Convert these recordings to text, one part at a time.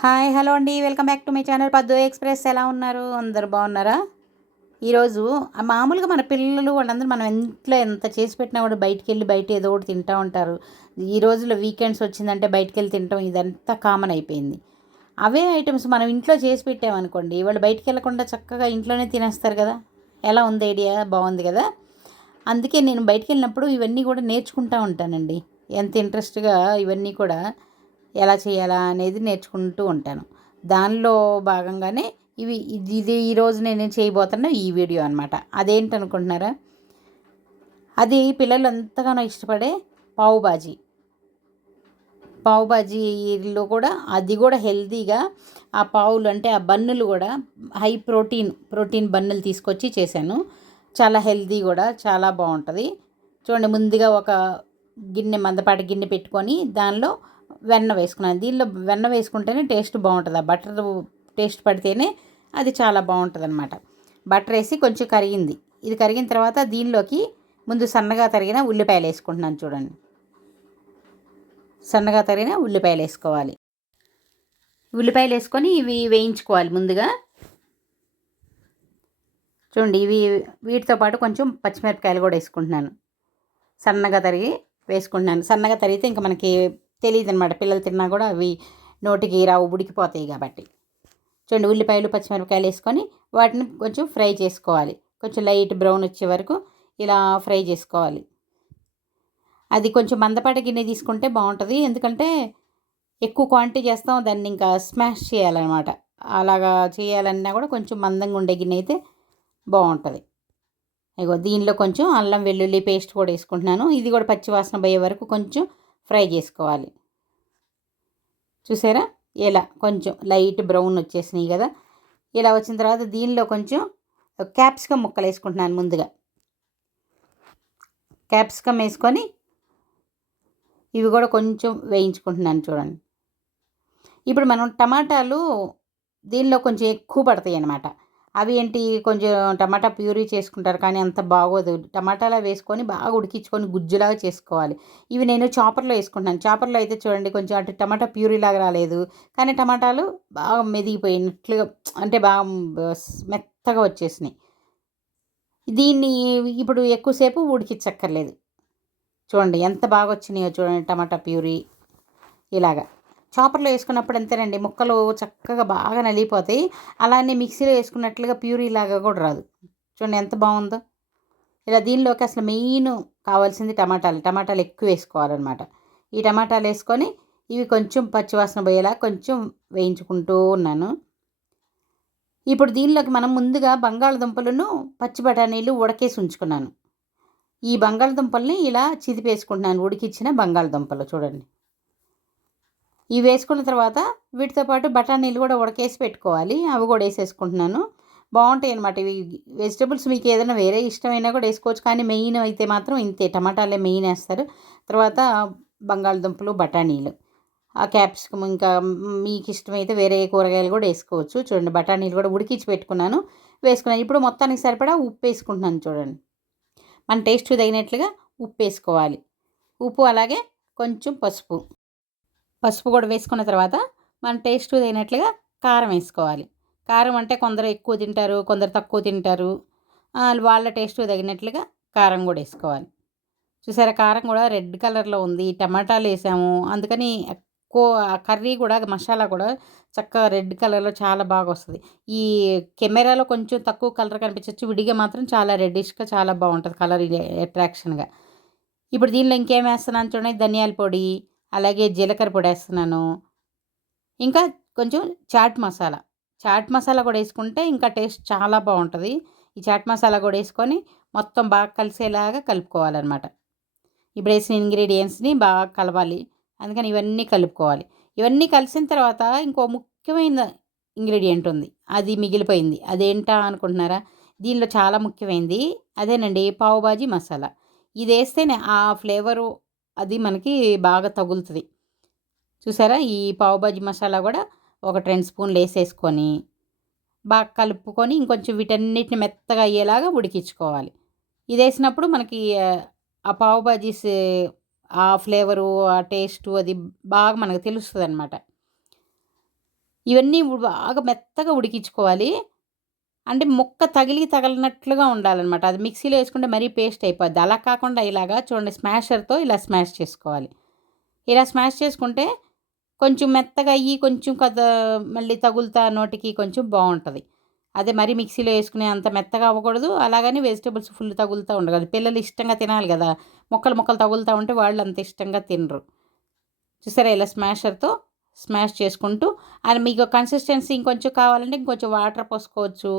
Hi hello అండి. Welcome back to my channel Paddu express. ఎలా ఉన్నారు? అందరు బాగున్నారా? ఈరోజు మామూలుగా మన పిల్లలు వాళ్ళందరూ మనం ఇంట్లో ఎంత చేసి పెట్టినా కూడా బయటికి వెళ్ళి బయట ఏదో ఒకటి తింటూ ఉంటారు. ఈ రోజుల్లో వీకెండ్స్ వచ్చిందంటే బయటికి వెళ్ళి తినటం ఇదంతా కామన్ అయిపోయింది. అవే ఐటమ్స్ మనం ఇంట్లో చేసి పెట్టామనుకోండి వాళ్ళు బయటికి వెళ్ళకుండా చక్కగా ఇంట్లోనే తినేస్తారు కదా. ఎలా ఉంది ఐడియా? బాగుంది కదా. అందుకే నేను బయటికి వెళ్ళినప్పుడు ఇవన్నీ కూడా నేర్చుకుంటూ ఉంటానండి. ఎంత ఇంట్రెస్ట్గా ఇవన్నీ కూడా ఎలా చేయాలా అనేది నేర్చుకుంటూ ఉంటాను. దానిలో భాగంగానే ఇవి ఇది ఇది ఈరోజు నేను చేయబోతున్న ఈ వీడియో అనమాట అదేంటనుకుంటున్నారా? అది పిల్లలు ఎంతగానో ఇష్టపడే పావు బాజీ. పావు బాజీలో కూడా అది కూడా హెల్తీగా ఆ పావులు అంటే ఆ బన్నులు కూడా హై ప్రోటీన్ ప్రోటీన్ బన్నులు తీసుకొచ్చి చేశాను. చాలా హెల్తీ కూడా చాలా బాగుంటుంది. చూడండి ముందుగా ఒక గిన్నె మందపాటి గిన్నె పెట్టుకొని దానిలో వెన్న వేసుకున్నాను. దీనిలో వెన్న వేసుకుంటేనే టేస్ట్ బాగుంటుంది. ఆ బటర్ టేస్ట్ పడితేనే అది చాలా బాగుంటుంది అనమాట బటర్ వేసి కొంచెం కరిగింది. ఇది కరిగిన తర్వాత దీనిలోకి ముందు సన్నగా తరిగిన ఉల్లిపాయలు వేసుకుంటున్నాను చూడండి. సన్నగా తరిగిన ఉల్లిపాయలు వేసుకోవాలి. ఉల్లిపాయలు వేసుకొని ఇవి వేయించుకోవాలి ముందుగా. చూడండి ఇవి వీటితో పాటు కొంచెం పచ్చిమిరపకాయలు కూడా వేసుకుంటున్నాను. సన్నగా తరిగి వేసుకుంటున్నాను. సన్నగా తరిగితే ఇంకా మనకి తెలియదు అనమాట పిల్లలు తిన్నా కూడా అవి నోటికి రావు ఉడికిపోతాయి కాబట్టి. చూడండి ఉల్లిపాయలు పచ్చిమిరపకాయలు వేసుకొని వాటిని కొంచెం ఫ్రై చేసుకోవాలి. కొంచెం లైట్ బ్రౌన్ వచ్చే వరకు ఇలా ఫ్రై చేసుకోవాలి. అది కొంచెం మందపాటి గిన్నె తీసుకుంటే బాగుంటుంది. ఎందుకంటే ఎక్కువ క్వాంటిటీ చేస్తాం దాన్ని ఇంకా స్మాష్ చేయాలన్నమాట. అలాగా చేయాలన్నా కూడా కొంచెం మందంగా ఉండే గిన్నె అయితే బాగుంటుంది. ఇగో దీనిలో కొంచెం అల్లం వెల్లుల్లి పేస్ట్ కూడా వేసుకుంటున్నాను. ఇది కూడా పచ్చివాసన పోయే వరకు కొంచెం ఫ్రై చేసుకోవాలి. చూసారా? ఇలా కొంచెం లైట్ బ్రౌన్ వచ్చేసినాయి కదా? ఇలా వచ్చిన తర్వాత దీనిలో కొంచెం క్యాప్సికమ్ ముక్కలు వేసుకుంటున్నాను ముందుగా. క్యాప్సికమ్ వేసుకొని ఇవి కూడా కొంచెం వేయించుకుంటున్నాను చూడండి. ఇప్పుడు మనం టమాటాలు దీనిలో కొంచెం ఎక్కువ పడతాయి అన్నమాట. అవి ఏంటి? కొంచెం టమాటా ప్యూరీ చేసుకుంటారు కానీ అంత బాగోదు. టమాటాలో వేసుకొని బాగా ఉడికించుకొని గుజ్జులాగా చేసుకోవాలి. ఇవి నేను చాపర్లో వేసుకుంటాను చాపర్లో అయితే చూడండి కొంచెం అటు టమాటా ప్యూరీ లాగా రాలేదు. కానీ టమాటాలు బాగా మెదిగిపోయినట్లుగా అంటే బాగా మెత్తగా వచ్చేసినాయి. దీన్ని ఇప్పుడు ఎక్కువసేపు ఉడికించక్కర్లేదు. చూడండి ఎంత బాగా వచ్చినాయో చూడండి టమాటా ప్యూరీ ఇలాగా. చాపర్లో వేసుకున్నప్పుడు అంతేనండి ముక్కలు చక్కగా బాగా నలిగిపోతాయి. అలానే మిక్సీలో వేసుకున్నట్లుగా ప్యూరీ లాగా కూడా రాదు. చూడండి ఎంత బాగుందో. ఇలా దీనిలోకి అసలు మెయిన్ కావాల్సింది టమాటాలు. టమాటాలు ఎక్కువ వేసుకోవాలన్నమాట. ఈ టమాటాలు వేసుకొని ఇవి కొంచెం పచ్చివాసన పోయేలా కొంచెం వేయించుకుంటూ ఉన్నాను. ఇప్పుడు దీనిలోకి మనం ముందుగా బంగాళదుంపలను పచ్చి బఠానీలు ఉడకేసి ఉంచుకున్నాను. ఈ బంగాళదుంపల్ని ఇలా చిదిపేసుకుంటున్నాను. ఉడికిచ్చిన బంగాళదుంపలు చూడండి. ఇవి వేసుకున్న తర్వాత వీటితో పాటు బఠానీలు కూడా ఉడకేసి పెట్టుకోవాలి. అవి కూడా వేసేసుకుంటున్నాను. బాగుంటాయి అనమాట ఇవి. వెజిటబుల్స్ మీకు ఏదైనా వేరే ఇష్టమైనా కూడా వేసుకోవచ్చు. కానీ మెయిన్ అయితే మాత్రం ఇంతే. టమాటాలే మెయిన్ వేస్తారు. తర్వాత బంగాళదుంపలు బఠానీలు. ఆ క్యాప్సికమ్ ఇంకా మీకు ఇష్టమైతే వేరే కూరగాయలు కూడా వేసుకోవచ్చు. చూడండి బఠానీలు కూడా ఉడికించి పెట్టుకున్నాను. వేసుకున్నాను. ఇప్పుడు మొత్తానికి సరిపడా ఉప్పు వేసుకుంటున్నాను చూడండి. మన టేస్ట్ తగినట్లుగా ఉప్పు వేసుకోవాలి. ఉప్పు అలాగే కొంచెం పసుపు. పసుపు కూడా వేసుకున్న తర్వాత మన టేస్ట్ తగినట్లుగా కారం వేసుకోవాలి. కారం అంటే కొందరు ఎక్కువ తింటారు కొందరు తక్కువ తింటారు. వాళ్ళ టేస్ట్ తగినట్లుగా కారం కూడా వేసుకోవాలి. చూసారా కారం కూడా రెడ్ కలర్లో ఉంది టమాటాలు వేసాము. అందుకని ఎక్కువ కర్రీ కూడా మసాలా కూడా చక్కగా రెడ్ కలర్లో చాలా బాగా వస్తుంది. ఈ కెమెరాలో కొంచెం తక్కువ కలర్ కనిపించవచ్చు విడిగా మాత్రం చాలా రెడ్డిష్గా చాలా బాగుంటుంది కలర్ అట్రాక్షన్గా. ఇప్పుడు దీనిలో ఇంకేం వేస్తున్నాను చూడండి ధనియాల పొడి అలాగే జీలకర్ర పొడి వేస్తున్నాను ఇంకా కొంచెం చాట్ మసాలా. చాట్ మసాలా కూడా వేసుకుంటే ఇంకా టేస్ట్ చాలా బాగుంటుంది. ఈ చాట్ మసాలా కూడా వేసుకొని మొత్తం బాగా కలిసేలాగా కలుపుకోవాలన్నమాట. ఇప్పుడు వేసిన ఇంగ్రీడియంట్స్ని బాగా కలవాలి అందుకని ఇవన్నీ కలుపుకోవాలి. ఇవన్నీ కలిసిన తర్వాత ఇంకో ముఖ్యమైన ఇంగ్రీడియంట్ ఉంది. అది మిగిలిపోయింది. అదేంటా అనుకుంటున్నారా? దీనిలో చాలా ముఖ్యమైనది అదేనండి పావుబాజీ మసాలా. ఇది వేస్తేనే ఆ ఫ్లేవరు అది మనకి బాగా తగులుతుంది. చూసారా? ఈ పావుబాజీ మసాలా కూడా ఒక రెండు స్పూన్లు వేసేసుకొని బాగా కలుపుకొని ఇంకొంచెం వీటన్నిటిని మెత్తగా అయ్యేలాగా ఉడికించుకోవాలి. ఇది వేసినప్పుడు మనకి ఆ పావుబాజీస్ ఆ ఫ్లేవరు ఆ టేస్టు అది బాగా మనకు తెలుస్తుంది అనమాట ఇవన్నీ బాగా మెత్తగా ఉడికించుకోవాలి. అంటే ముక్క తగిలి తగలనట్లుగా ఉండాలన్నమాట. అది మిక్సీలో వేసుకుంటే మరీ పేస్ట్ అయిపోద్ది. అలా కాకుండా ఇలాగా చూడండి స్మాషర్తో ఇలా స్మాష్ చేసుకోవాలి. ఇలా స్మాష్ చేసుకుంటే కొంచెం మెత్తగా అయ్యి కొంచెం కద మళ్ళీ తగులుతా నోటికి కొంచెం బాగుంటుంది. అదే మరీ మిక్సీలో వేసుకునే అంత మెత్తగా అవ్వకూడదు. అలాగని వెజిటేబుల్స్ ఫుల్ తగులుతూ ఉండదు. పిల్లలు ఇష్టంగా తినాలి కదా. మొక్కలు మొక్కలు తగులుతూ ఉంటే వాళ్ళు అంత ఇష్టంగా తినరు. చూసారా ఇలా స్మాషర్తో స్మాష్ చేసుకుంటూ అది మీకు కన్సిస్టెన్సీ ఇంకొంచెం కావాలంటే ఇంకొంచెం వాటర్ పోసుకోవచ్చు.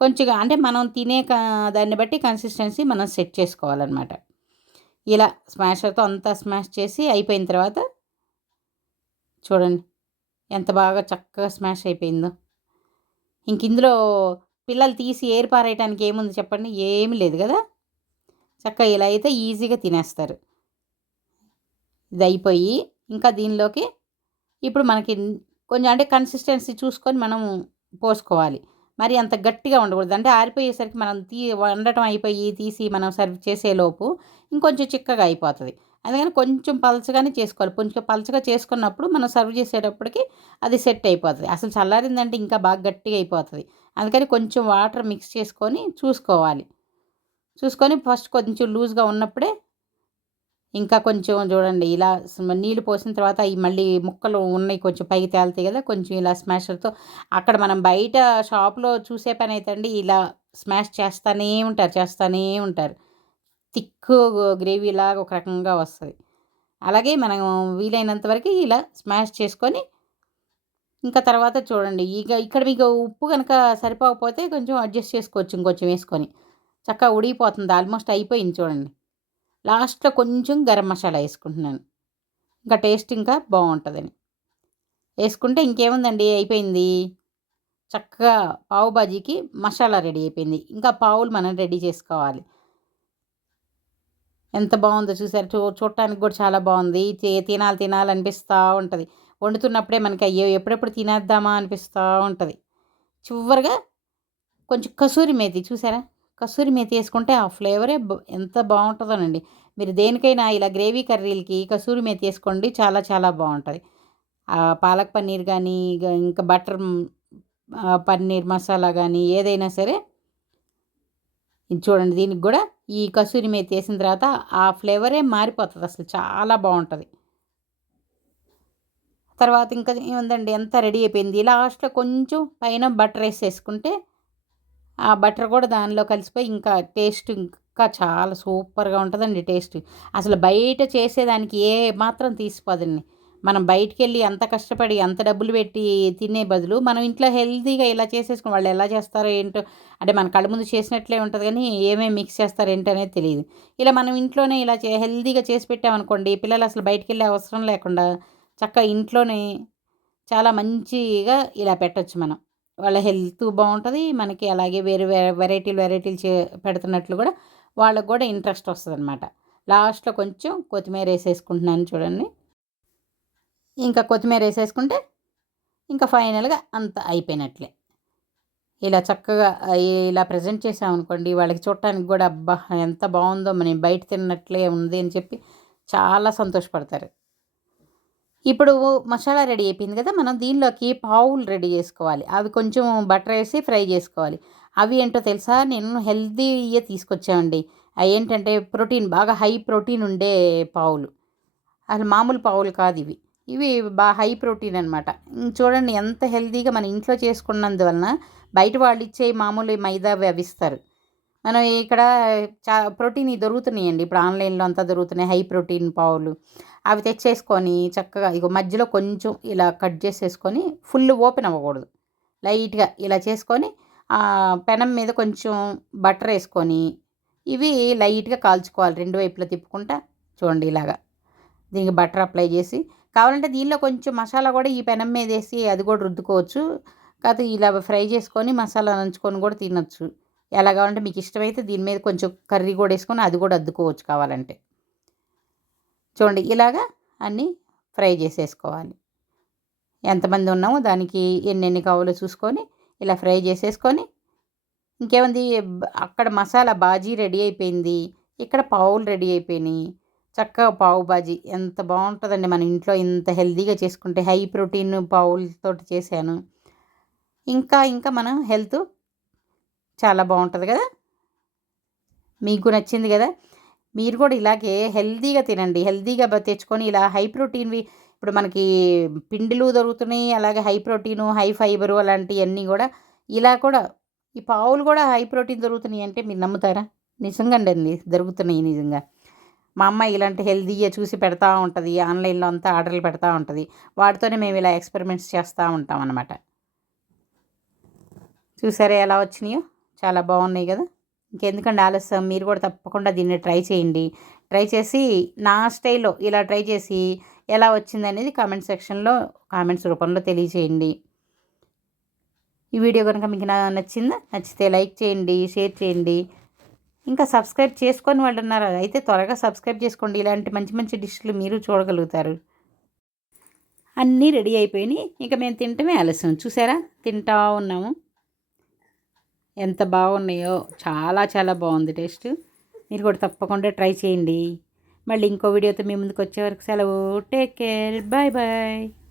కొంచెం అంటే మనం తినే దాన్ని బట్టి కన్సిస్టెన్సీ మనం సెట్ చేసుకోవాలన్నమాట. ఇలా స్మాషర్తో అంతా స్మాష్ చేసి అయిపోయిన తర్వాత చూడండి ఎంత బాగా చక్కగా స్మాష్ అయిపోయిందో. ఇంక ఇందులో పిల్లలు తీసి ఏరు పారేయటానికి ఏముంది చెప్పండి? ఏమీ లేదు కదా? చక్కగా ఇలా అయితే ఈజీగా తినేస్తారు. ఇది అయిపోయి ఇంకా దీనిలోకి ఇప్పుడు మనకి కొంచెం అంటే కన్సిస్టెన్సీ చూసుకొని మనం పోసుకోవాలి. మరి అంత గట్టిగా ఉండకూడదు. అంటే ఆరిపోయేసరికి మనం తీ వండటం అయిపోయి తీసి మనం సర్వ్ చేసేలోపు ఇంకొంచెం చిక్కగా అయిపోతుంది. అందుకని కొంచెం పలచగానే చేసుకోవాలి. కొంచెం పలచగా చేసుకున్నప్పుడు మనం సర్వ్ చేసేటప్పటికి అది సెట్ అయిపోతుంది. అసలు చల్లారిందంటే ఇంకా బాగా గట్టిగా అయిపోతుంది. అందుకని కొంచెం వాటర్ మిక్స్ చేసుకొని చూసుకోవాలి. చూసుకొని ఫస్ట్ కొంచెం లూజ్గా ఉన్నప్పుడే ఇంకా కొంచెం చూడండి ఇలా నీళ్ళు పోసిన తర్వాత ఈ మళ్ళీ ముక్కలు ఉన్నాయి కొంచెం పైకి తేలుతాయి కదా కొంచెం ఇలా స్మాషర్తో. అక్కడ మనం బయట షాప్లో చూసే పని అయితే అండి ఇలా స్మాష్ చేస్తూనే ఉంటారు చేస్తూనే ఉంటారు. థిక్ గ్రేవీలాగా ఒక రకంగా వస్తుంది. అలాగే మనం వీలైనంత వరకు ఇలా స్మాష్ చేసుకొని ఇంకా తర్వాత చూడండి ఇక ఇక్కడ మీకు ఉప్పు కనుక సరిపోకపోతే కొంచెం అడ్జస్ట్ చేసుకోవచ్చు ఇంకొంచెం వేసుకొని. చక్కగా ఉడిగిపోతుంది ఆల్మోస్ట్ అయిపోయింది చూడండి. లాస్ట్లో కొంచెం గరం మసాలా వేసుకుంటున్నాను. ఇంకా టేస్ట్ ఇంకా బాగుంటుందని. వేసుకుంటే ఇంకేముందండి? అయిపోయింది. చక్కగా పావు బాజీకి మసాలా రెడీ అయిపోయింది. ఇంకా పావులు మనం రెడీ చేసుకోవాలి. ఎంత బాగుందో చూసారు? చూ చూడటానికి కూడా చాలా బాగుంది. తినాలి తినాలనిపిస్తూ ఉంటుంది. వండుతున్నప్పుడే మనకి అయ్యో ఎప్పుడెప్పుడు తినేద్దామా అనిపిస్తూ ఉంటుంది. చివరిగా కొంచెం కసూరి మేతి చూసారా? కసూరి మేతి వేసుకుంటే ఆ ఫ్లేవరే ఎంత బాగుంటుందోనండి. మీరు దేనికైనా ఇలా గ్రేవీ కర్రీలకి కసూరి మేతి వేసుకోండి చాలా చాలా బాగుంటుంది. పాలక్ పన్నీర్ కానీ ఇంకా బటర్ పన్నీర్ మసాలా కానీ ఏదైనా సరే చూడండి దీనికి కూడా ఈ కసూరి మేతి వేసిన తర్వాత ఆ ఫ్లేవరే మారిపోతుంది అసలు చాలా బాగుంటుంది. తర్వాత ఇంకా ఏముందండి ఎంత రెడీ అయిపోయింది. లాస్ట్లో కొంచెం పైన బటర్ వేసేసుకుంటే ఆ బటర్ కూడా దానిలో కలిసిపోయి ఇంకా టేస్ట్ ఇంకా చాలా సూపర్గా ఉంటుందండి టేస్ట్. అసలు బయట చేసేదానికి ఏ మాత్రం తీసిపోదండి. మనం బయటికి వెళ్ళి అంత కష్టపడి అంత డబ్బులు పెట్టి తినే బదులు మనం ఇంట్లో హెల్తీగా ఇలా చేసేసుకుని వాళ్ళు ఎలా చేస్తారో ఏంటో అంటే మన కళ్ళ ముందు చేసినట్లే ఉంటుంది కానీ ఏమేమి మిక్స్ చేస్తారు అనేది తెలియదు. ఇలా మనం ఇంట్లోనే ఇలా చే హెల్తీగా చేసి పెట్టామనుకోండి పిల్లలు అసలు బయటికి వెళ్ళే అవసరం లేకుండా చక్కగా ఇంట్లోనే చాలా మంచిగా ఇలా పెట్టచ్చు మనం. వాళ్ళ హెల్త్ బాగుంటుంది మనకి అలాగే వేరే వెరైటీలు వెరైటీలు చే పెడుతున్నట్లు కూడా వాళ్ళకు కూడా ఇంట్రెస్ట్ వస్తుంది అనమాట లాస్ట్లో కొంచెం కొత్తిమీర వేసేసుకుంటున్నాను చూడండి. ఇంకా కొత్తిమీర వేసేసుకుంటే ఇంకా ఫైనల్గా అంత అయిపోయినట్లే. ఇలా చక్కగా ఇలా ప్రజెంట్ చేసామనుకోండి వాళ్ళకి చూడటానికి కూడా అబ్బా ఎంత బాగుందో మనం బయట తిన్నట్లే ఉంది అని చెప్పి చాలా సంతోషపడతారు. ఇప్పుడు మసాలా రెడీ అయిపోయింది కదా మనం దీనిలోకి పావులు రెడీ చేసుకోవాలి. అవి కొంచెం బటర్ వేసి ఫ్రై చేసుకోవాలి. అవి ఏంటో తెలుసా? నేను హెల్తీయే తీసుకొచ్చామండి. అవి ఏంటంటే ప్రోటీన్ బాగా హై ప్రోటీన్ ఉండే పావులు. అసలు మామూలు పావులు కాదు ఇవి. ఇవి బాగా హై ప్రోటీన్ అనమాట చూడండి ఎంత హెల్తీగా మన ఇంట్లో చేసుకున్నందువలన బయట వాళ్ళు ఇచ్చే మామూలు మైదా అవి ఇస్తారు. మనం ఇక్కడ చా ప్రోటీన్ దొరుకుతున్నాయండి. ఇప్పుడు ఆన్లైన్లో అంతా దొరుకుతున్నాయి. హై ప్రోటీన్ పావులు. అవి తెచ్చేసుకొని చక్కగా ఇక మధ్యలో కొంచెం ఇలా కట్ చేసేసుకొని ఫుల్ ఓపెన్ అవ్వకూడదు. లైట్గా ఇలా చేసుకొని పెనం మీద కొంచెం బటర్ వేసుకొని ఇవి లైట్గా కాల్చుకోవాలి. రెండు వైపులా తిప్పుకుంటా చూడండి ఇలాగా. దీనికి బటర్ అప్లై చేసి కావాలంటే దీనిలో కొంచెం మసాలా కూడా ఈ పెనం మీద వేసి అది కూడా రుద్దుకోవచ్చు. కాకపోతే ఇలా ఫ్రై చేసుకొని మసాలా నంచుకొని కూడా తినొచ్చు. ఎలా కావాలంటే మీకు ఇష్టమైతే దీని మీద కొంచెం కర్రీ కూడా వేసుకొని అది కూడా అద్దుకోవచ్చు కావాలంటే. చూడండి ఇలాగా అన్నీ ఫ్రై చేసేసుకోవాలి. ఎంతమంది ఉన్నామో దానికి ఎన్నెన్ని కావాలో చూసుకొని ఇలా ఫ్రై చేసేసుకొని ఇంకేముంది అక్కడ మసాలా బాజీ రెడీ అయిపోయింది ఇక్కడ పావులు రెడీ అయిపోయినాయి. చక్కగా పావు బాజీ ఎంత బాగుంటుందండి మన ఇంట్లో ఇంత హెల్తీగా చేసుకుంటే. హై ప్రోటీన్ పావులతో చేశాను. ఇంకా ఇంకా మనం హెల్త్ చాలా బాగుంటుంది కదా? మీకు నచ్చింది కదా? మీరు కూడా ఇలాగే హెల్తీగా తినండి. హెల్తీగా తెచ్చుకొని ఇలా హై ప్రోటీన్వి ఇప్పుడు మనకి పిండిలు దొరుకుతున్నాయి అలాగే హై ప్రోటీను హై ఫైబరు అలాంటివన్నీ కూడా ఇలా కూడా ఈ పావులు కూడా హై ప్రోటీన్ దొరుకుతున్నాయి అంటే మీరు నమ్ముతారా? నిజంగా అండి దొరుకుతున్నాయి నిజంగా. మా అమ్మ ఇలాంటి హెల్తీగా చూసి పెడతా ఉంటుంది. ఆన్లైన్లో అంతా ఆర్డర్లు పెడతా ఉంటుంది. వాటితోనే మేము ఇలా ఎక్స్పెరిమెంట్స్ చేస్తూ ఉంటాం అన్నమాట. చూసారా ఎలా వచ్చినాయో? చాలా బాగున్నాయి కదా. ఇంకెందుకండి ఆలస్యం? మీరు కూడా తప్పకుండా దీన్ని ట్రై చేయండి. ట్రై చేసి నా స్టైల్లో ఇలా ట్రై చేసి ఎలా వచ్చింది అనేది కామెంట్ సెక్షన్లో కామెంట్స్ రూపంలో తెలియచేయండి. ఈ వీడియో కనుక మీకు నచ్చిందా? నచ్చితే లైక్ చేయండి షేర్ చేయండి. ఇంకా సబ్స్క్రైబ్ చేసుకొని వాళ్ళు ఉన్నారు అయితే త్వరగా సబ్స్క్రైబ్ చేసుకోండి. ఇలాంటి మంచి మంచి డిష్లు మీరు చూడగలుగుతారు. అన్నీ రెడీ అయిపోయినాయి. ఇంకా మేము తింటమే ఆలస్యం. చూసారా? తింటా ఉన్నాము. ఎంత బాగున్నాయో. చాలా చాలా బాగుంది టేస్ట్. మీరు కూడా తప్పకుండా ట్రై చేయండి. మళ్ళీ ఇంకో వీడియోతో మీ ముందుకు వచ్చే వరకు సెలవు. Take care. Bye bye.